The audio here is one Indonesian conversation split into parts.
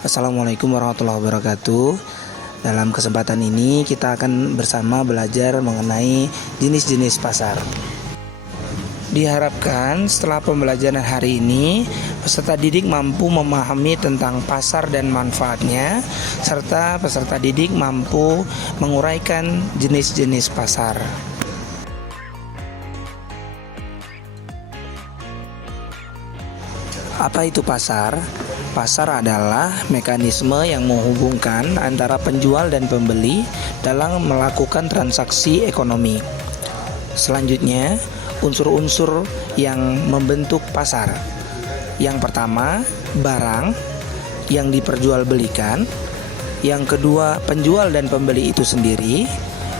Assalamualaikum warahmatullahi wabarakatuh. Dalam kesempatan ini kita akan bersama belajar mengenai jenis-jenis pasar. Diharapkan setelah pembelajaran hari ini peserta didik mampu memahami tentang pasar dan manfaatnya, serta peserta didik mampu menguraikan jenis-jenis pasar. Apa itu pasar? Pasar adalah mekanisme yang menghubungkan antara penjual dan pembeli dalam melakukan transaksi ekonomi. Selanjutnya, unsur-unsur yang membentuk pasar. Yang pertama, barang yang diperjualbelikan. Yang kedua, penjual dan pembeli itu sendiri.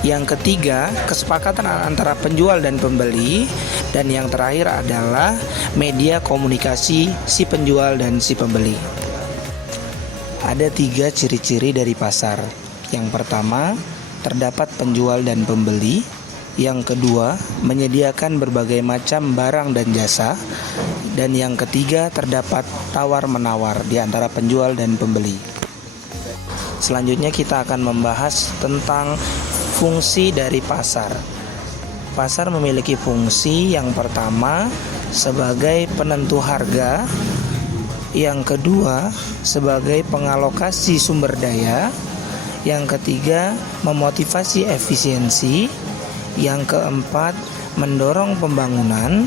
Yang ketiga, kesepakatan antara penjual dan pembeli. Dan yang terakhir adalah media komunikasi si penjual dan si pembeli. Ada 3 ciri-ciri dari pasar. Yang pertama, terdapat penjual dan pembeli. Yang kedua, menyediakan berbagai macam barang dan jasa. Dan yang ketiga, terdapat tawar-menawar di antara penjual dan pembeli. Selanjutnya kita akan membahas tentang fungsi dari pasar. Pasar memiliki fungsi yang pertama sebagai penentu harga, yang kedua sebagai pengalokasi sumber daya, yang ketiga memotivasi efisiensi, yang keempat mendorong pembangunan,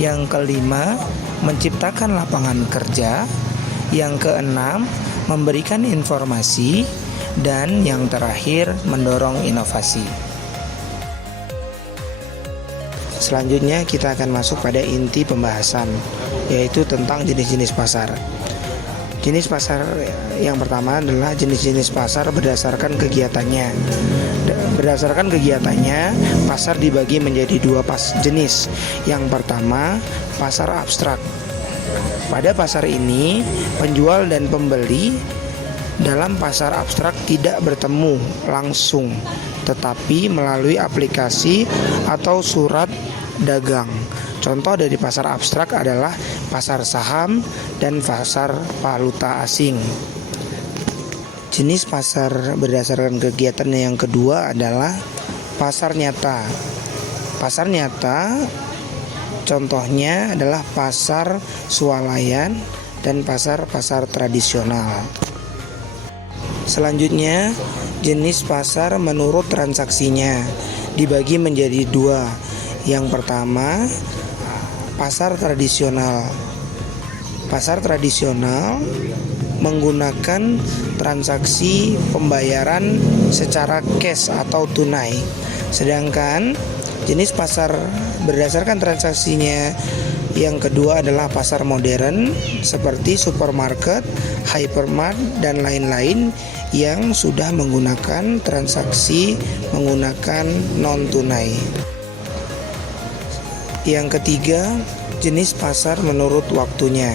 yang kelima menciptakan lapangan kerja, yang keenam memberikan informasi, dan yang terakhir mendorong inovasi. Selanjutnya kita akan masuk pada inti pembahasan, yaitu tentang jenis-jenis pasar. Jenis pasar yang pertama adalah jenis-jenis pasar berdasarkan kegiatannya. Berdasarkan kegiatannya, pasar dibagi menjadi 2 jenis. Yang pertama, pasar abstrak. Pada pasar ini, penjual dan pembeli dalam pasar abstrak tidak bertemu langsung, tetapi melalui aplikasi atau surat dagang. Contoh dari pasar abstrak adalah pasar saham dan pasar valuta asing. Jenis pasar berdasarkan kegiatan yang kedua adalah pasar nyata. Pasar nyata contohnya adalah pasar swalayan dan pasar-pasar tradisional. Selanjutnya, jenis pasar menurut transaksinya dibagi menjadi 2. Yang pertama, pasar tradisional. Pasar tradisional menggunakan transaksi pembayaran secara cash atau tunai. Sedangkan jenis pasar berdasarkan transaksinya yang kedua adalah pasar modern seperti supermarket, hypermart, dan lain-lain yang sudah menggunakan transaksi menggunakan non-tunai. Yang ketiga, jenis pasar menurut waktunya.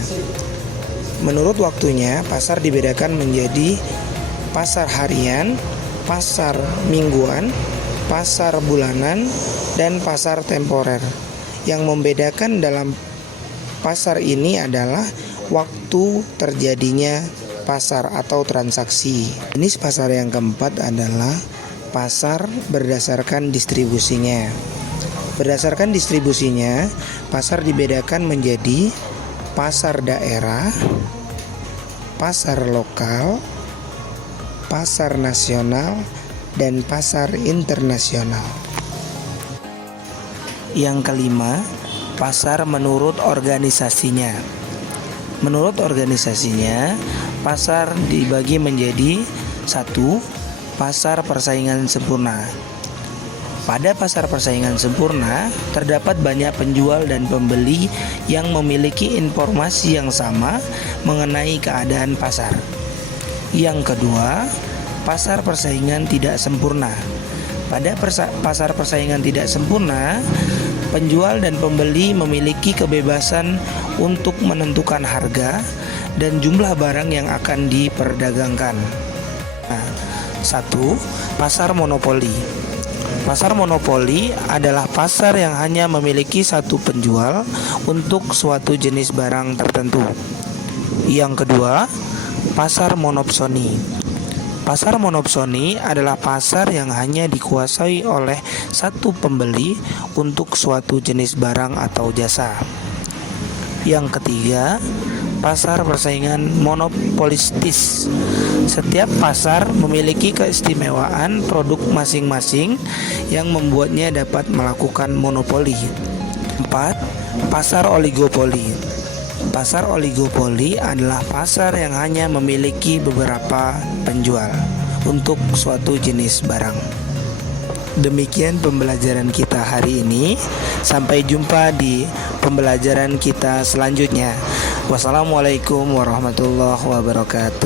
Menurut waktunya, pasar dibedakan menjadi pasar harian, pasar mingguan, pasar bulanan, dan pasar temporer. Yang membedakan dalam pasar ini adalah waktu terjadinya pasar atau transaksi. Jenis pasar yang keempat adalah pasar berdasarkan distribusinya. Berdasarkan distribusinya, pasar dibedakan menjadi pasar daerah, pasar lokal, pasar nasional, dan pasar internasional. Yang kelima, pasar menurut organisasinya. Menurut organisasinya, pasar dibagi menjadi 1. Pasar persaingan sempurna. Pada pasar persaingan sempurna, terdapat banyak penjual dan pembeli yang memiliki informasi yang sama mengenai keadaan pasar. Yang kedua, pasar persaingan tidak sempurna. Pada pasar persaingan tidak sempurna, penjual dan pembeli memiliki kebebasan untuk menentukan harga dan jumlah barang yang akan diperdagangkan. 1. Pasar monopoli. Pasar monopoli adalah pasar yang hanya memiliki satu penjual untuk suatu jenis barang tertentu. Yang kedua, Pasar monopsoni. Pasar monopsoni adalah pasar yang hanya dikuasai oleh satu pembeli untuk suatu jenis barang atau jasa. Yang ketiga, pasar persaingan monopolistis. Setiap pasar memiliki keistimewaan produk masing-masing yang membuatnya dapat melakukan monopoli. 4. Pasar oligopoli. Pasar oligopoli adalah pasar yang hanya memiliki beberapa penjual untuk suatu jenis barang. Demikian pembelajaran kita hari ini. Sampai jumpa di pembelajaran kita selanjutnya. Wassalamualaikum warahmatullahi wabarakatuh.